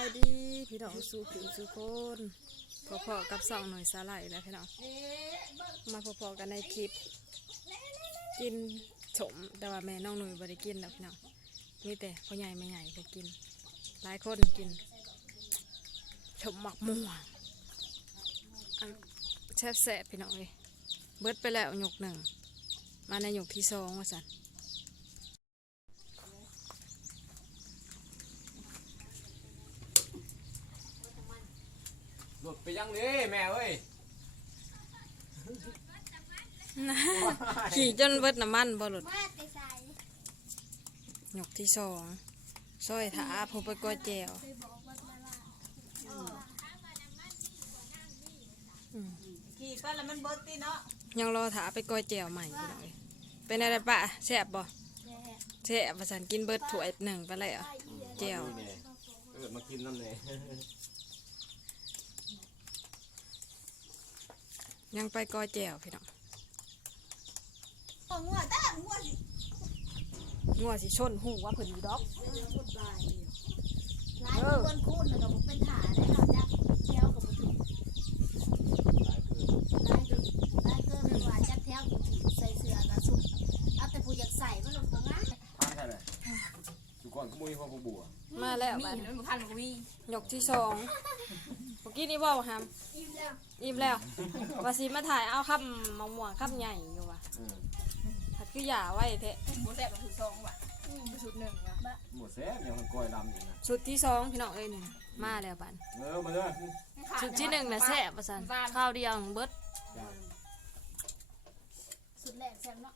ายดีพี่น้องสู่ผิวสู่คนพอๆกับสองหน่อยสาหร่ายแล้วพี่น้องมาพอๆกันในคลิป กินสมแต่ว่าแม่น้องหนุ่ยบ่ได้กินแล้วพี่น้องมีแต่พ่อใหญ่แม่ใหญ่ไปกิน หลายคนกินสมหมักม่วงอันแซ่บๆพี่น้องเลยเบิดไปแล้วหยกหนึ่งมาในหยกที่สองว่าสัน หลุด ไปยังดิแม่เอ้ยขี่จนเบิดน้ำมันบ่หลุดมาแต่ใส่หยกที่สองซอยถาผมไปก้อยแจวเคยบอกว่ามาละขี่ไปแล้วมันเบิดตีเนาะยังรอถาไปก้อยแจวใหม่พี่น้องเอ้ยเป็นอะไรปะแซ่บบ่แย่แซ่บประสานกินเบิดถ้วยหนึ่งไปเลยอะแจวนี่แน่เออมากินน้ำเลย ยังไปก้อยแจวพี่น้องหัวแต่หัวสิงัวสิชนหูว่าเพิ่นอยู่ดอกหลายคนคูณแล้วก็บอกเป็นถาได้เราจับแถวกับบุตรหลายเกินหลายเกินเลยว่าจับแถวกับบุตรใส่เสื้อกระสุนเอาแต่ผู้อยากใส่มันลงตรงนั้นทานใช่ไหมอยู่ก่อนขโมยพ่อผู้บัวมาแล้วมีบัดแล้วมันพันมันก็มีหยกที่สองเมื่อกี้นี่เว่าหามอิ่มแล้ว อิ่มแล้วว่าสิมาถ่ายเอาคำมะม่วงคำใหญ่อยู่ว่ะอืมผัดคือหย่าไว้เทะหมูแซ่บมันคือซองว่ะชุดหนึ่งว่ะหมดแซ่บยังมันกล้อยลำอยู่นะชุดที่สองพี่น้องเอ้ยหนึ่งมาแล้วบัดเออมาเลยชุดที่หนึ่งนะแซ่บประสานข้าวเดียวเบิดจ้าสุดแรกแซมเนาะ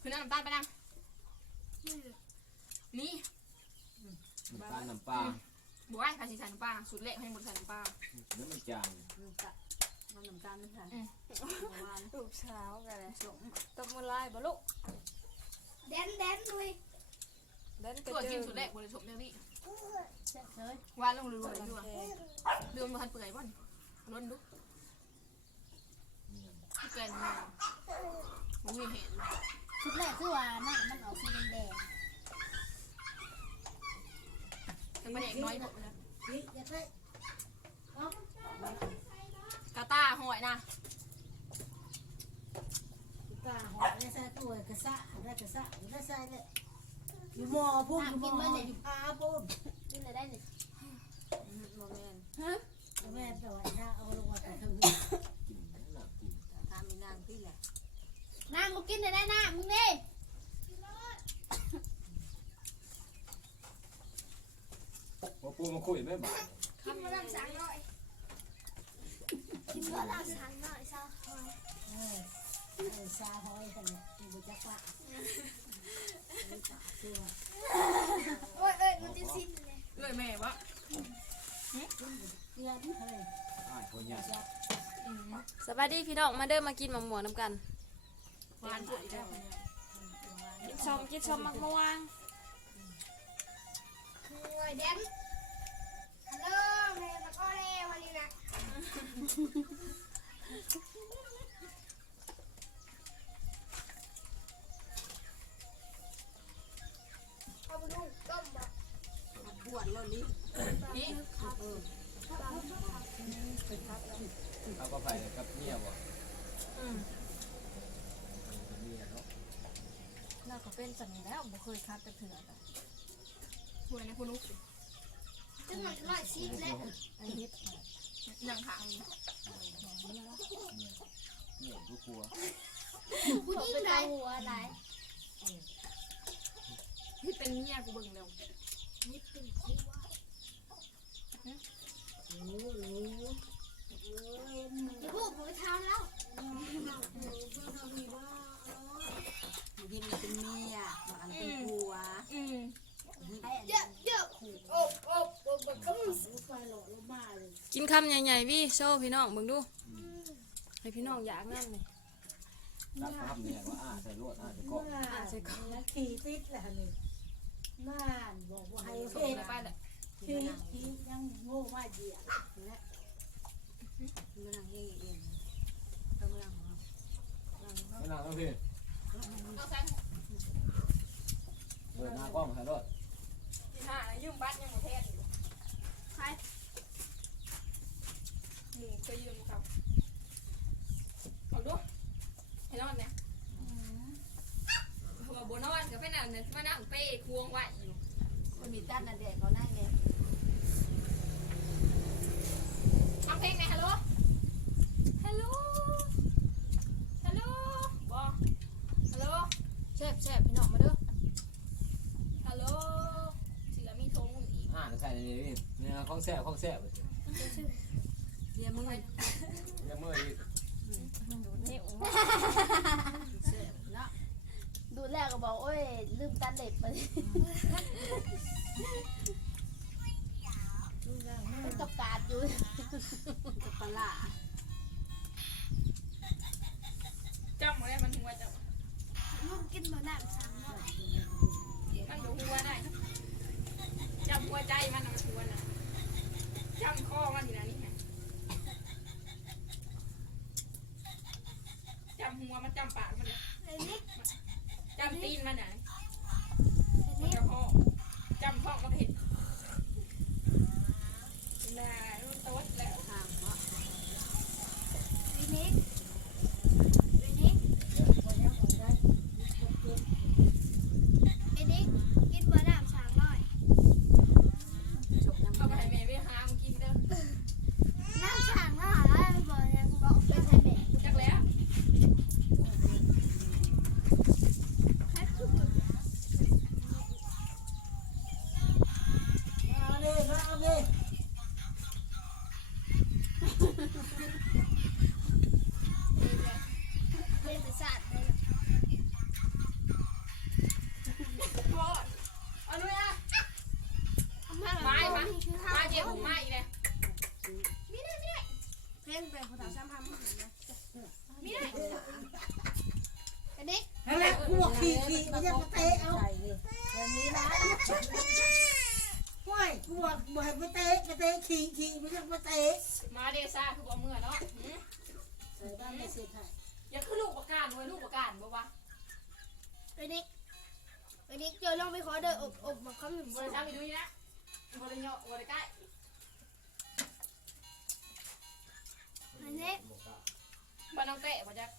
คือน้ำตาลไปนั่งนี่น้ำตาลน้ำปลาบอกว่าใครสิใส่น้ำปลาสุดเละให้หมดใส่น้ำปลาเนื้อมันจาง ลูกเช้ากันเลยตบมือไล่บ่ลูกแดนแดนลุยเดินกระตัวเจิกินงสุดเละบริสุทธิ์เรื่องนี้แซ่บเลยวานลงรวยๆด้วยเรื่องมันทันเปื่อยบ่อนล้นดุที่เกินมันมีเห็นสุดแรกคือว่าน่ะมันออกสีแดงทั้งประเด็กน้อยหมดเลยๆนี่อย่าใส่ กาตาหอยนะกาหอยได้ใส่ตัวกระสะได้กระสะได้ใส่เลยอยู่หมอพุ่นอยู่หมออยู่พาพุ่นกินเลยได้เลยโมเมนแม่ตัวน้าเอาลงมาแต่ทางนี้กินน้ำกินทำมีนางพี่แหละนางก็กินเลยได้นะมึงนี่พ่อปูมาคุยไม่บ่ายกินมาลำสามร้อย กินมาลำสามร้อยซะเออเออซาหอยกันอยู่บนจักรวาลโอ้ยเอ้ยมันจะสิ้นเลยเลยแม่วะเดือนเฮ้ยอ้ายคนใหญ่สวัสดีพี่น้องมาเด้อมากินมะม่วงน้ำกันวานสุดแล้วกินชมกินชมมะม่วงโอ้ยแดนฮัลโหลแม่มาก็เลยวันนี้นะ เอาไปดูต้มบ่นี่เอาก็ไปกับเมียบ่อืมเมียเนาะน่าก็เป็นสันแล้วบ่เคยคัดแต่เถื่อนอะช่วยนะคุณนุ๊กจังหวะร้อยสิบแล้วไอ้ฮิ ตยังขางเมียทุกครัวผู้หญิงไรหัวไรที่เป็นเมียกูเบิ่งเร็วนี่เป็นคู่ว่ารู้รู้จะพูดผมไปทำแล้วดินเป็นเมียมันเป็นผัวอืม เยอะเยอะโอ้โอ้โอ้แบบก็มึง ลูกไฟหลอกลูกบ้าเลย กิ นคำใหญ่ๆพี่โซ่พี่น้องเบิ่งดูให้พี่น้องอยากนั่นเลยรักภาพเนี่ยว่าอ้าใส่รวดอ้าใส่เกาะน่าแล้วขี่ติดแหละนี่น่านบอกว่าให้ส่งเห็นไปแหละขี่ขี่ยังโง่ว่าเหยียบและมานั่งเองเองต้องมานั่งของเราไม่นานแล้วพี่เอาใส่ เปิดหน้ากล้องใส่รถ ที่ห้ายืมบัตรยังหมดเทศ กันน่ะเด็กเขาได้เลยทำเพลงไหมฮัลโหล ฮัลโหล ฮัลโหลบอฮัลโหลแซ่บแซ่บพี่น้องมาเด้อ ฮัลโหลเสือมีธงอีกอ่าใส่ในนี้เนี่ยของแซ่บของแซ่บเดี๋ยวมึงยังมืออีก ดูแรกก็บอกโอ้ยลืมตัดเล็บไปมันกับกาดอยู่กับปลาร้าจำมาได้มันหัวจลูกกินมาหนักสั่ง ห้วยกูบอกบอกให้มาเตะมาเตะขี่ขี่ไม่ใช่มาเตะมาเดซ่าคือบ่เมื่อเนาะหืมใส่บ้านไม่เสร็จให้อย่าคือลูกประการเว้ยลูกประการบ่วะไอ้นิกไอ้นิกเจอลองไปขอเดินอบอบมาคำหนึ่งบ่ได้ทำไปดูนี่นะบ่ได้เหยาะบ่ได้ใกล้อ้นิกบ่น้องเตะบ่จัก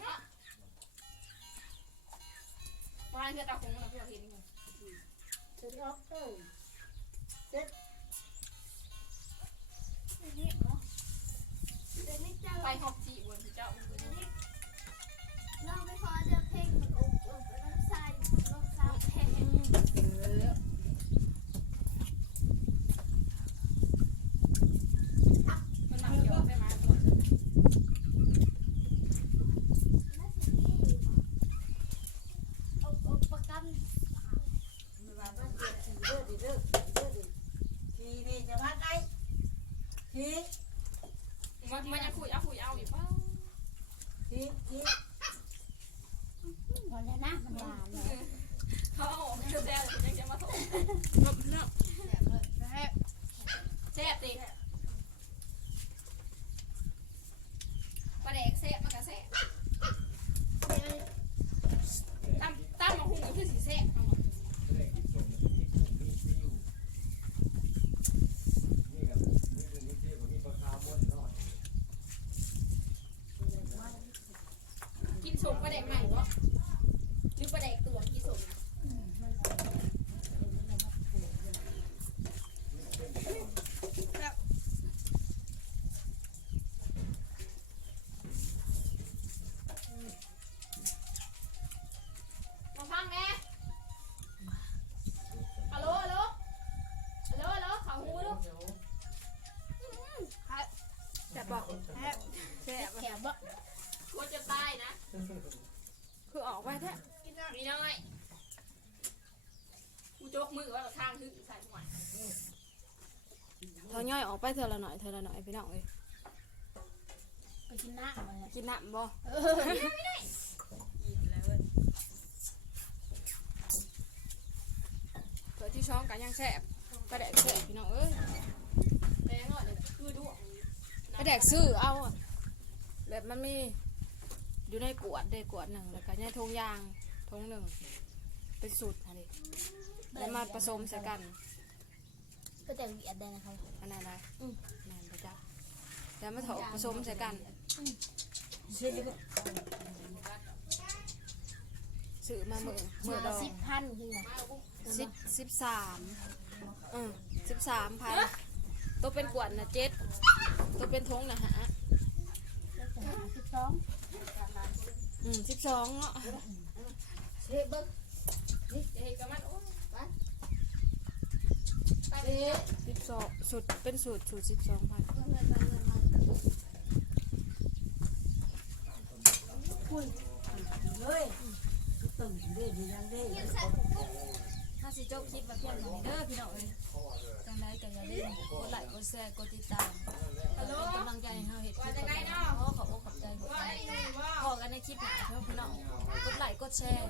เนาะบ่ให้เพื่อตาคงมันเพื่อเห็นอยู่ จแล้วเออไอ้นิกเหอไอ้นิกจะไปหอบจีบนเจ้าอุ้งดูนี่ ลองไปขอเดินเพลงอบอบน้ำใสน้ำใสเพลง มันหนักเยอะไปมาตัว น่าจะมีอบอบประกัน ไม่ว่าบ้านเกิดขี่เด้อดิเด้อขี่เด้อดิขี่นี่จะมาไกลขี่ มันมันยังคุยเอาคุยเอาอีกเปล่า ขี่ขี่ พอแล้วนะมันหวานเลย เขาเอาออกแซ่บๆยังจะมาโถ จบแล้ว แซ่บติปลาแดกแซ่บมันก็แซ่บตั้มตั้มมาหุงก็คือสิแซ่บเอามา กินสมปลาแดกใหม่บ่หรือปลาแดกตัวกินสมนะมาฟังแม่ฮัลโหลฮัลโหลฮัลโหลฮัลโหล เขาหูลูกแซ่บบอกแซ่บแซ่บแขกบ่กลัวจะตายนะ คือออกไปแท้มีน้อยกูจกมือว่าทางถึงใส่หัวเธอย่อยออกไปเธอละหน่อยเธอละหน่อยพี่น้องเอ้ยไปกินน้ำมากินน้ำบ่เออเธอที่ช้องกันยังแซ่บ กระแดกแซ่บพี่น้องเอ้ยแม่งอดเลยคือดวงกระแดกซื้อเอาอะแบบมันมีอยู่ในกวดได้กวดหนึ่งแล้วก็ในทงยางทงหนึ่งเป็นสูตรอะไรแล้วมาผสมใส่กันก็แต่เวียดได้นะครับ อันนั้นอะไรแม่นปะจ๊ะแล้วมาถอกผสมใส่กันเสร็จแล้วก็ซื้อมาเมื่อเมื่อดองสิบพันคือไงมาเอากูไสิบสิบสามอืม สิบสามพันตัวเป็นกวนนะเจ็ดตัวเป็นทงนะฮะสิบสองอืมสิบสองเนาะเฮ้ยเบิ้งจะเห็นกับมันโอ้ยไปไปเอ๊ะสิบสองสุดเป็นสูตรสูตรสิบสองพันคุยเลยตึงเด้ดียังเด้ ถ้าสิจบคลิปมาเพียงเท่านี้เด้อพี่น้องเอ้ยจังไดก็อย่าลืมกดไลค์กดแชร์กดติดตามเป็นกำลังใจให้เราเฮ็ดคลิปต่อไปขอขอบอกขอบใจทุกท่านพอกันในคลิปหน้าเพื่อนพี่น้องกดไลค์กดแชร์